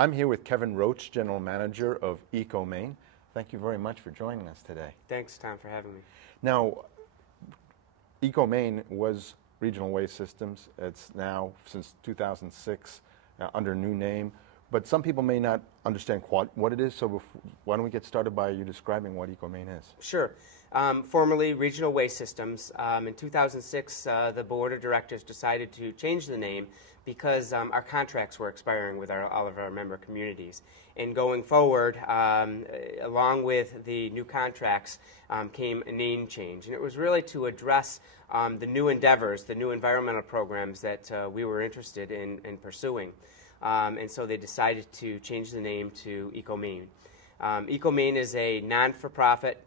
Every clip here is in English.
I'm here with Kevin Roche, General Manager of Ecomaine. Thank you very much for joining us today. Thanks, Tom, for having me. Now, Ecomaine was Regional Waste Systems. It's now, since 2006, under a new name. But some people may not understand what it is, so why don't we get started by you describing what Ecomaine is? Sure. Formerly Regional Waste Systems. In 2006, the Board of Directors decided to change the name because our contracts were expiring with all of our member communities. And going forward, along with the new contracts, came a name change. And it was really to address the new endeavors, the new environmental programs that we were interested in pursuing. And so they decided to change the name to Ecomaine. Ecomaine is a not-for-profit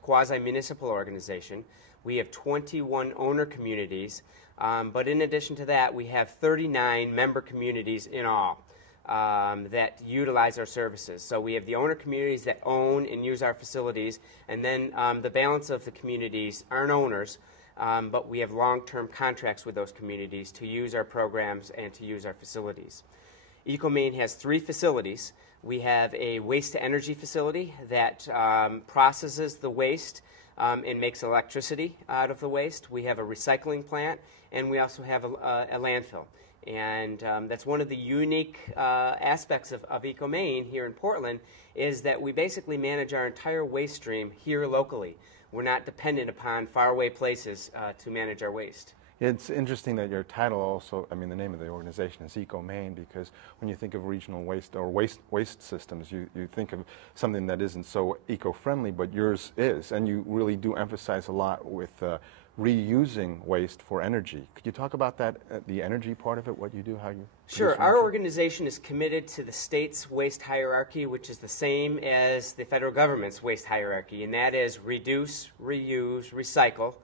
quasi-municipal organization. We have 21 owner communities, but in addition to that, we have 39 member communities in all that utilize our services. So we have the owner communities that own and use our facilities, and then the balance of the communities aren't owners, but we have long-term contracts with those communities to use our programs and to use our facilities. Ecomaine has 3 facilities. We have a waste-to-energy facility that processes the waste and makes electricity out of the waste. We have a recycling plant, and we also have a landfill. And that's one of the unique aspects of Ecomaine here in Portland, is that we basically manage our entire waste stream here locally. We're not dependent upon faraway places to manage our waste. It's interesting that your title also, I mean, the name of the organization is Ecomaine, because when you think of regional waste or waste systems, you think of something that isn't so eco-friendly, but yours is, and you really do emphasize a lot with reusing waste for energy. Could you talk about that, the energy part of it, what you do, how you... Sure. Our organization is committed to the state's waste hierarchy, which is the same as the federal government's waste hierarchy, and that is reduce, reuse, recycle,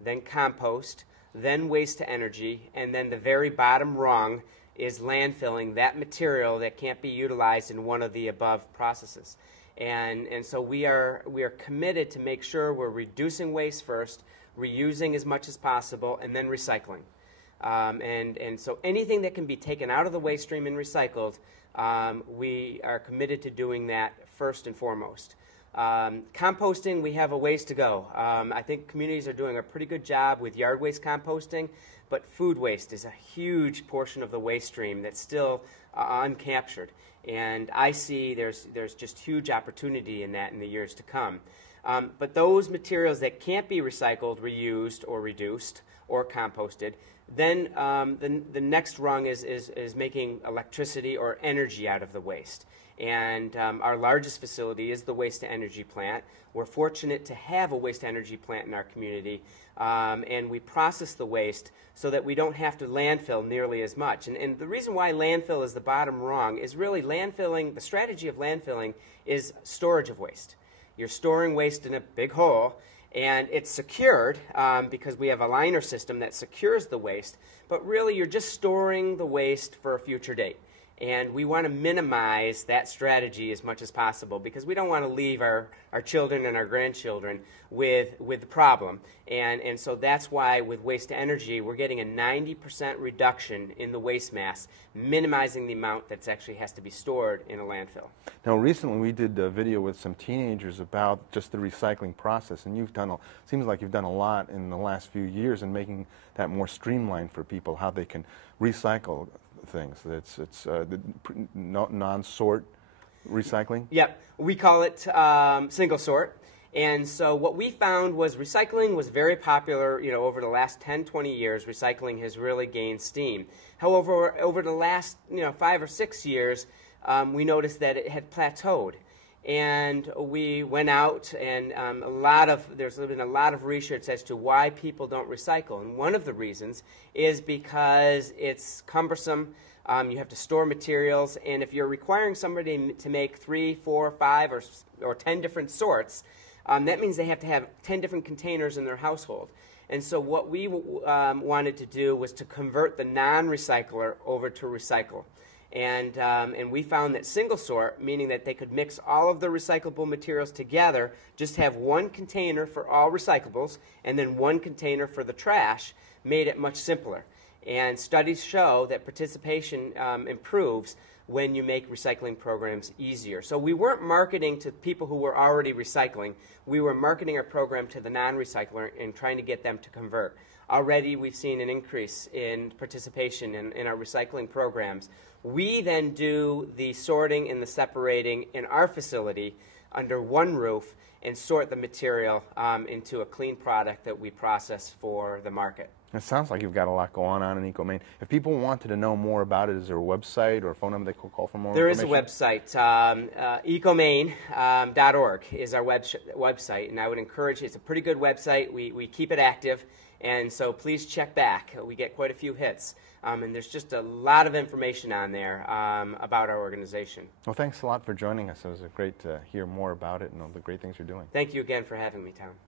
then compost, then waste to energy, and then the very bottom rung is landfilling that material that can't be utilized in one of the above processes. And so we are committed to make sure we're reducing waste first, reusing as much as possible, and then recycling. And so anything that can be taken out of the waste stream and recycled, we are committed to doing that first and foremost. Composting, we have a ways to go. I think communities are doing a pretty good job with yard waste composting, but food waste is a huge portion of the waste stream that's still uncaptured. And I see there's just huge opportunity in that in the years to come. But those materials that can't be recycled, reused, or reduced, or composted, then the next rung is making electricity or energy out of the waste. And our largest facility is the waste-to-energy plant. We're fortunate to have a waste-to-energy plant in our community, and we process the waste so that we don't have to landfill nearly as much. And the reason why landfill is the bottom rung is really landfilling. The strategy of landfilling is storage of waste. You're storing waste in a big hole, and it's secured because we have a liner system that secures the waste, but really you're just storing the waste for a future date. And we want to minimize that strategy as much as possible because we don't want to leave our children and our grandchildren with the problem. And so that's why with waste to energy, we're getting a 90% reduction in the waste mass, minimizing the amount that actually has to be stored in a landfill. Now, recently we did a video with some teenagers about just the recycling process, and seems like you've done a lot in the last few years in making that more streamlined for people, how they can recycle things. It's non-sort recycling? Yep. We call it single sort. And so what we found was recycling was very popular, over the last 10, 20 years. Recycling has really gained steam. However, over the last, 5 or 6 years, we noticed that it had plateaued. And we went out, and there's been a lot of research as to why people don't recycle. And one of the reasons is because it's cumbersome. You have to store materials, and if you're requiring somebody to make 3, 4, 5, or 10 different sorts, that means they have to have 10 different containers in their household. And so what we wanted to do was to convert the non-recycler over to recycle. And we found that single sort, meaning that they could mix all of the recyclable materials together, just have one container for all recyclables, and then one container for the trash, made it much simpler. And studies show that participation improves when you make recycling programs easier. So we weren't marketing to people who were already recycling. We were marketing our program to the non-recycler and trying to get them to convert. Already we've seen an increase in participation in our recycling programs. We then do the sorting and the separating in our facility under one roof and sort the material into a clean product that we process for the market. It sounds like you've got a lot going on in Ecomaine. If people wanted to know more about it, is there a website or a phone number they could call for more information? There is a website. Ecomaine.org is our website, and I would encourage you. It's a pretty good website. We keep it active, and so please check back. We get quite a few hits, and there's just a lot of information on there about our organization. Well, thanks a lot for joining us. It was great to hear more about it and all the great things you're doing. Thank you again for having me, Tom.